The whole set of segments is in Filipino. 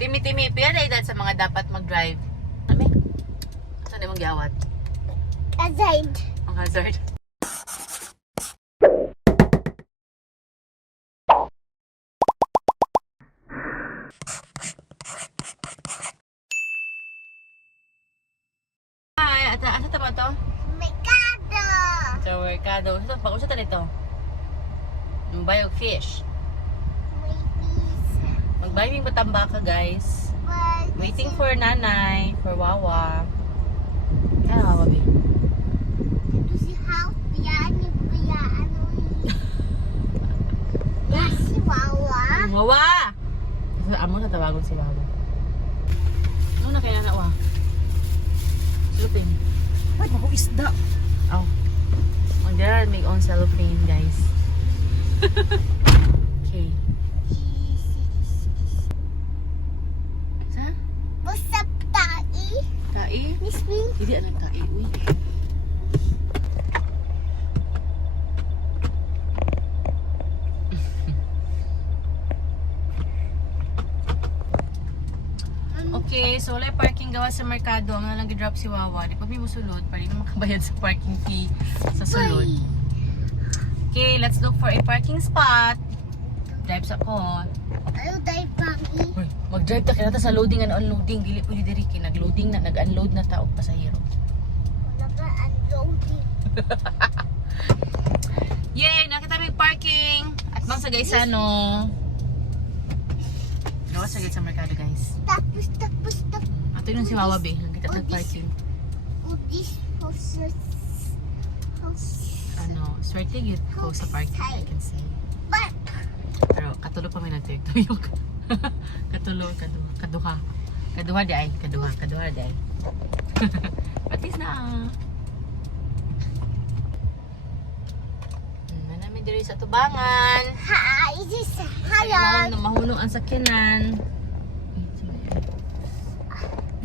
Timi-timi, pila na edad sa mga dapat mag-drive? Ano? Saan mong giawat? Hazard. Ang hazard. Ay, asa tama to? Mercado. Sa Mercado. Pag-usa ta nito. Buy og fish. Mag-buying Batambaka, guys. Waiting for nanay, for Wawa. Ano, Wawa, babe? Ito si House. Yan yung kaya ano yan si Wawa. Wawa! Amo na tawagon si Wawa. Ano na kaya na, Wawa? Cellophane. Ba't ako isda? Oh. There are make own cellophane, guys. Okay. Sa? Basta tai. Tai? Miss me. Hindi alam tai, uy. Okay, so wala parking gawa sa Mercado. Ang nalang drop si Wawa. Di pa may musulod. Para hindi makabayad sa parking fee sa sulod. Okay, let's look for a parking spot. Drive sa ko. Ayaw tayo pangi. Mag-drive ta kaya sa loading and unloading. Dili pwede diri kay nag-loading na, nag-unload na taog pasahero. Wala ka unloading. Yay! Nakita may parking! At bang sa Gaisano. Gawa sa Gaisano sa Mercado, guys. Tapos. Ato yun si Wawa, be. Nakita nag-parking. This houses. Ano, swerte yun ko sa parking, I can say. But, Pero katulo pa may nagtuyok. Katulo, kaduha. Kaduha di ay. Kaduha di ay. Patis na. Namin diri sa tubangan. hi, this is Hayan. Mahulong ang sakyanan.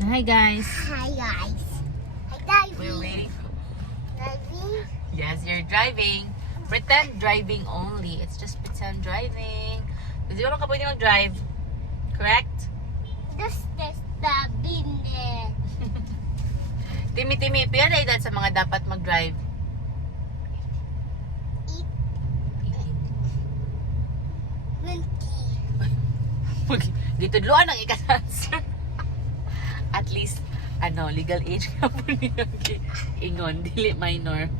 Hi guys. Hi guys. Hi We're diving. waiting. Diving. Yes, you're driving. Pretend driving only. It's just pretend driving. Kasi wala ka pwede mag-drive. Correct? This is the binde. Timi-timi, pila na edad sa mga dapat mag-drive? Monkey. Gitudloan ang ika-answer. At least, legal age ka po niya. Ingon, dili minor.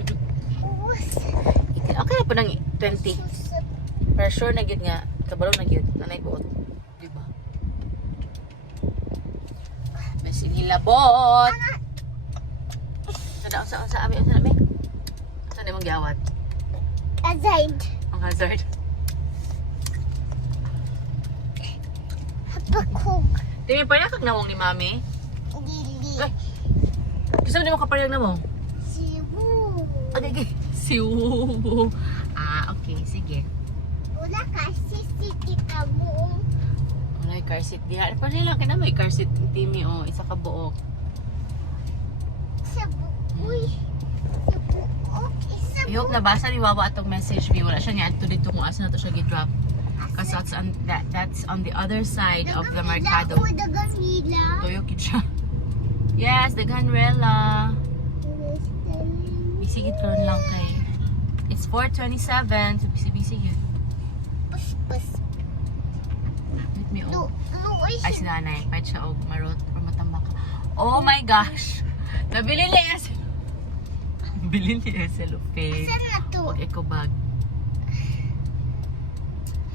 Okay na po ng 20. For sure na gyud nga, kabalo na gyud, nanay buot. Diba? May sinilabot. Sa abi, sa namin. Saan mong giawat? Hazard. Ang hazard. Hapakog. Timi pa na kag nawong ni mami. Dili. Ay. Gusto mo kapayag na mo? Siwu. Okay. Siwu. Okay, sige. Wala kasi sitika mo. Wala car seat diha. Pa nila kana may car seat timi isa ka buok. Sa buoy. Sa buok. Isa I hope nabasa ni Wawa atong message vi. Wala siya niya adto dito kung asa na to siya gi-drop. Kasi that's on the other side of the Mercado. Dagang hila. Toyo kid siya. Yes, the Ganrela. Bisigit karon lang kay. It's 4:27, so busy yun. Pas. Meet me No, Ay, si nanay. Pahit siya og marot or matambaka. Oh my gosh! Nabili niya yung Bilhin niya yung cellophane. Saan na to? O eco bag.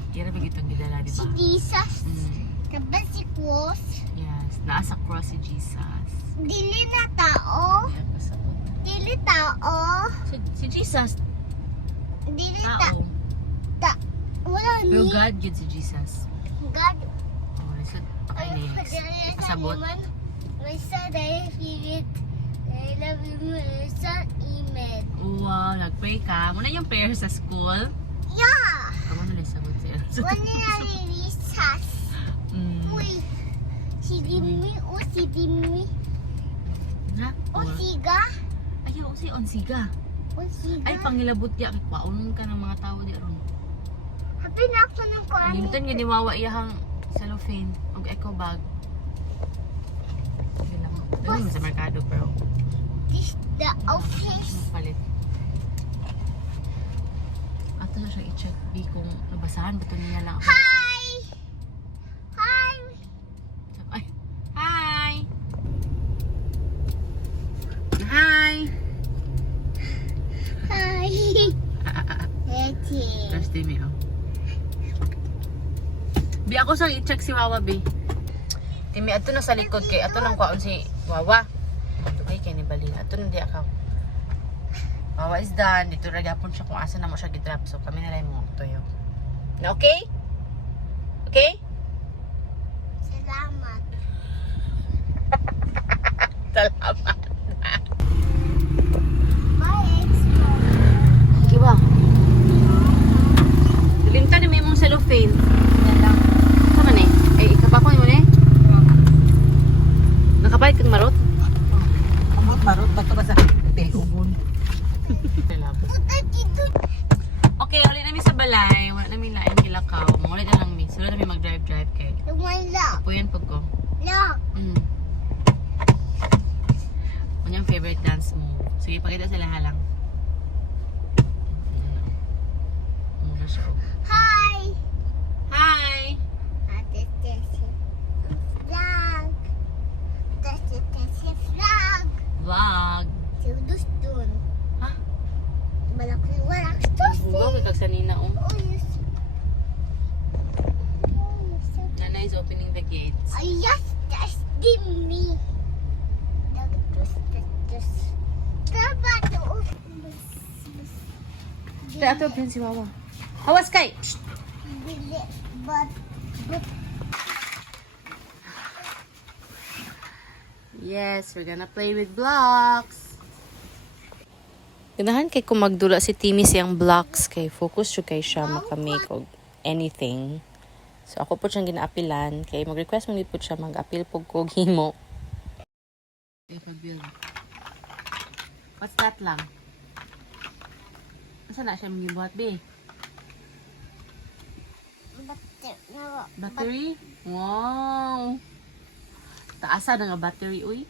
Kira big itong gidala, di Si ba? Jesus. Mm, Kapag si Cross. yes. Naasa cross si Jesus. Dili na tao. Ayan, pasabot. Dili tao. Si Jesus, Dili tao. Wala Pero ni. God yun si Jesus. God. Oh, lisod. Okay, next. Pasabot. May sa David. I love you, sa email. Wow, nag-pray ka. Muna yung prayer sa school. Yeah. Kamu na lisabot siya. Wala na rilisas. Uy. Si Dimi. Si Dimi. Ha? O siga. Ayaw, si Onsiga. O siga. Ay, pangilabot ya. Kwaunong ka ng mga tao di ron. Happy na ako ng kuwan. Limtan yun, niwawa iyahang cellophane, og eco bag. Sige lang. Dali mo sa merkado pero This the office. mapalit. Ato na siya i-check B kung nabasahan ba ito niya lang. Hi. Hi. Ay. Hi! Hi! Hi. Letty. Tapos Timmy, oh. Bi, ako sa i-check si Wawa, Bi. Timmy, ato na sa likod kay ato nang kwaon si Wawa. Ato kay ni Bali. Ato na di ako. Wawa is done. Dito ragapon siya kung asa na mo siya gidrap. So kami na lang mo tuyo. Na okay? Okay? Salamat. Salamat. My expo. Kiwa. Dilinta na may mong cellophane. Yan lang. Sama na eh. Ay, ikapakon mo na eh. Nakabait kang marot? Amot marot ba ito ba sa ubon? Okay, ulit namin sa balay. Wala namin lain kilakaw. Ulit na lang mi. Sula namin mag-drive-drive kay. Lumala. Apo yan pag ko. Look. Ano yung favorite dance move? Sige, pakita sa lahat lang. Muna siya. Hi. Hi! Ate Tessie. Vlog. Ate Tessie vlog. Vlog! Tudus dun. Ha? Balak Bugaw kay kagsanina oh. Oh, yes. Nana is opening the gates. Ay, yes, that's me. Kaya ato, si Wawa. Hawas kay! But Yes, we're gonna play with blocks. Ganahan kay kung magdula si Timmy siyang blocks kay focus siya kay siya makamake og anything. So ako po siyang ginaapilan kay mag-request mo po siya mag-apil po kog himo. What's that lang? Asa na siya magibuhat be? Battery? Wow! Taasa na nga battery uy.